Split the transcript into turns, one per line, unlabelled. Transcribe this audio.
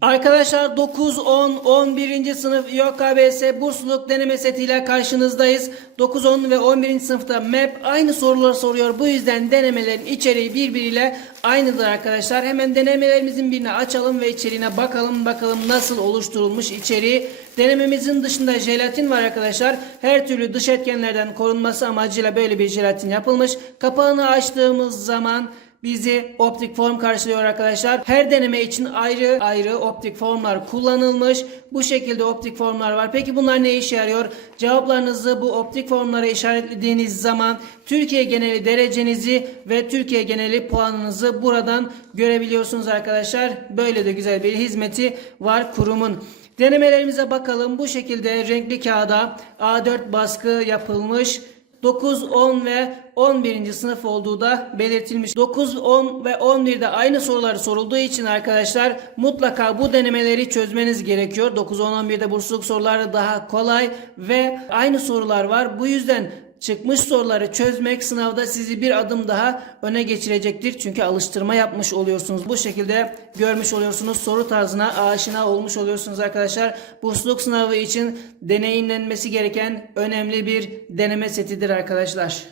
Arkadaşlar 9, 10, 11. sınıf YKBS bursluluk deneme setiyle karşınızdayız. 9, 10 ve 11. sınıfta MEP aynı soruları soruyor. Bu yüzden denemelerin içeriği birbiriyle aynıdır arkadaşlar. Hemen denemelerimizin birini açalım ve içeriğine bakalım. Bakalım nasıl oluşturulmuş içeriği. Denememizin dışında jelatin var arkadaşlar. Her türlü dış etkenlerden korunması amacıyla böyle bir jelatin yapılmış. Kapağını açtığımız zaman bizi optik form karşılıyor arkadaşlar. Her deneme için ayrı ayrı optik formlar kullanılmış. Bu şekilde optik formlar var. Peki bunlar ne işe yarıyor? Cevaplarınızı bu optik formlara işaretlediğiniz zaman Türkiye geneli derecenizi ve Türkiye geneli puanınızı buradan görebiliyorsunuz arkadaşlar. Böyle de güzel bir hizmeti var kurumun. Denemelerimize bakalım. Bu şekilde renkli kağıda A4 baskı yapılmış. 9, 10 ve 11. sınıf olduğu da belirtilmiş. 9, 10 ve 11'de aynı sorular sorulduğu için arkadaşlar mutlaka bu denemeleri çözmeniz gerekiyor. 9, 10, 11'de bursluluk soruları daha kolay ve aynı sorular var. Bu yüzden çıkmış soruları çözmek sınavda sizi bir adım daha öne geçirecektir. Çünkü alıştırma yapmış oluyorsunuz. Bu şekilde görmüş oluyorsunuz. Soru tarzına aşina olmuş oluyorsunuz arkadaşlar. Bursluluk sınavı için deneyimlenmesi gereken önemli bir deneme setidir arkadaşlar.